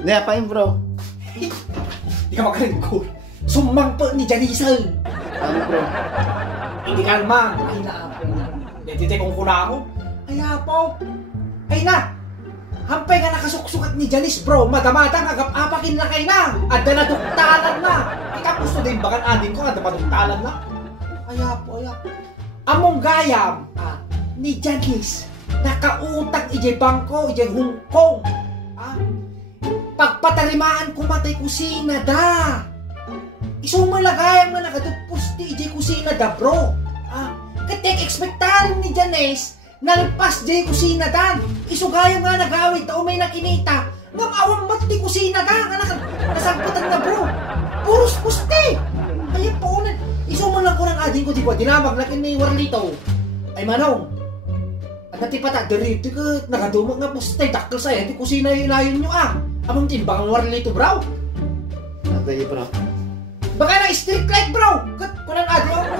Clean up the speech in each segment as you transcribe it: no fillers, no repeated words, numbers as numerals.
Hindi, apain bro. Di ka makaringkol. Sumang po ni Janisan. Ano bro? Hindi kalma. Ay na po. Dito kung kuna ako. Ay po. Ay na. Hampay nga nakasuksukat ni Janice bro. Madamatang agap-apakin na kayo na. Ada na duktalan na. Ika gusto din bakan adin ko. Ada pa duktalan na. Ay po. Among gayam ni Janice. Nakautang ijay bangko. Ijay Hong Kong. Pagpatarimaan ko matay kusina da. Isumalagayam nga nakatupos ti ijay kusina da bro. Katek ekspektarin ni Janice. Nalpas jay kusina dan. Isugayam nga nagawid tao may nakinita. Ngam awang mati kusina dan. Nasagputan na bro. Puros pusti. Ay po ulit. Isuman lang ko ng ading ko diba. Dinamag lakin ni Warlito. Ay manong. At natipata dirito ka. Nakadumag nga pusti. Dakkel saya. Di kusina yung layon nyo Amang timbang ang Warlito bro. Natay bro. Baka na street light bro. Kunan ading ako.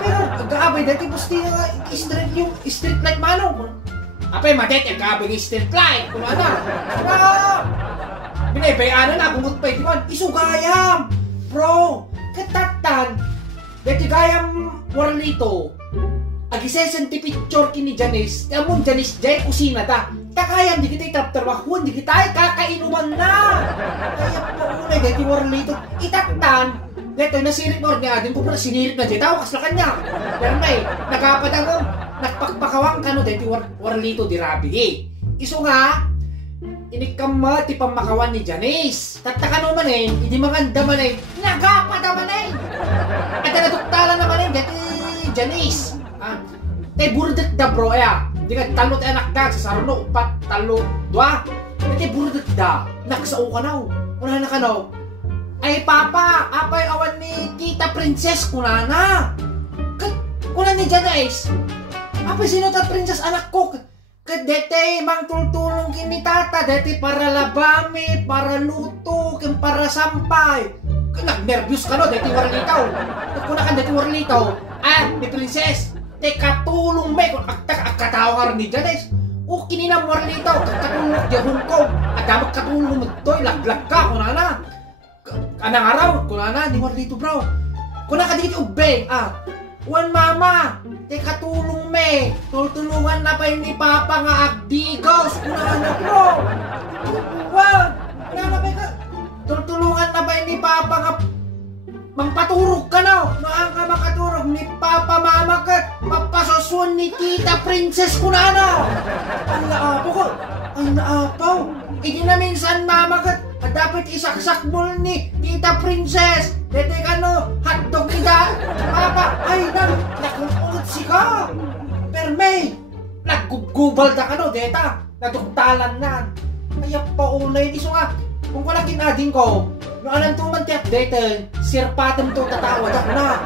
Pero agabay dati pusti yung street light manong. Apay madet agabay yung street light. Kunan na. Binabayaan na bungot pa itiwan. Isugayam. Bro. Katatan. Dati gayam Warlito. Agisesen ti picture kini Janice. Amon Janice jay kusina ta. Kakayam di kita itrap-trabahon. Di kita kakainuman na. Kaya po una dati Warlito. Itaktan. Dito nasirit mo niya. Din po pala sinirit na dito. Tawakas na kanya. Pero may nakapadang mo. Nagpakpakawang ka no. Dati Warlito di rabi Iso nga. Inikam mo ti pamakawan ni Janice. Tataka naman hindi maganda man nagapad naman At naduktalan naman dati Janice. Te burdet da bro Di ka talot anak da sa saruno upat talo dua. Te burdet da. Naksao ka na. Una na ka na. Ay papa, apay awan ni Tita Princess kunana. Kunan ni Janice. Apay sino ta princess anak ko? Dete mang tultulong kini tata. Dete para labami, para luto, para sampay. Nag-nervyos ka no, dete Warlito. Kuna kan dete Warlito. Ni princess. Te katulong me kung akatawa ka rin ni Janice. O kinina Warlito, katulong di Hong Kong. At dapat katulong mo ito'y laglag ka, kunana. Anang araw, kunana, ni Warlito bro. Kuna ka dikit ubeng, Wan mama, te katulong me. Tulungan na pa ni Papa nga agdigos, kunana bro. Wan, kunana pa ka. Tulungan na pa ni Papa nga mangpaturog ka na. Noang ka makaturog ni Papa Mama kat papasosun ni Tita Princess kunana. Ang naapo ko. Ang naapaw. Hindi na minsan Mama kat dapat isaksak mo ni Tita Princess. Dete ka no, hotdog kita. Papa, ay nakununod si ka. Pero may, naggugubal ka no, deta. Naduktalan na. Kaya paunay, iso nga. Kung wala kinading ko, no anong tuman ti update, sirpatem to tatawad ako na.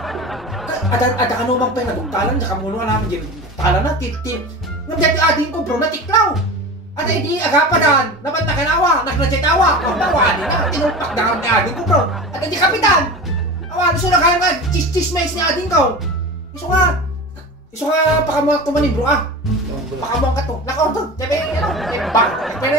Ada ka numang pa yung naduktalan, saka muna ka namin dyan. Duktalan na, tip-tip. Nung dati ading ko bro, natiklaw. At hindi agapadan, naman nakanawa, nagnadjetawa. Ang nawali na, tinulpak na kami ading ko bro. At hindi kapitan. Awan, so na kaya nga, chis-chismates ni ading ko. Iso nga, pakamuha tumanin bro Pakamuha ka to. Naka-ordo, sabi, bang, sabi,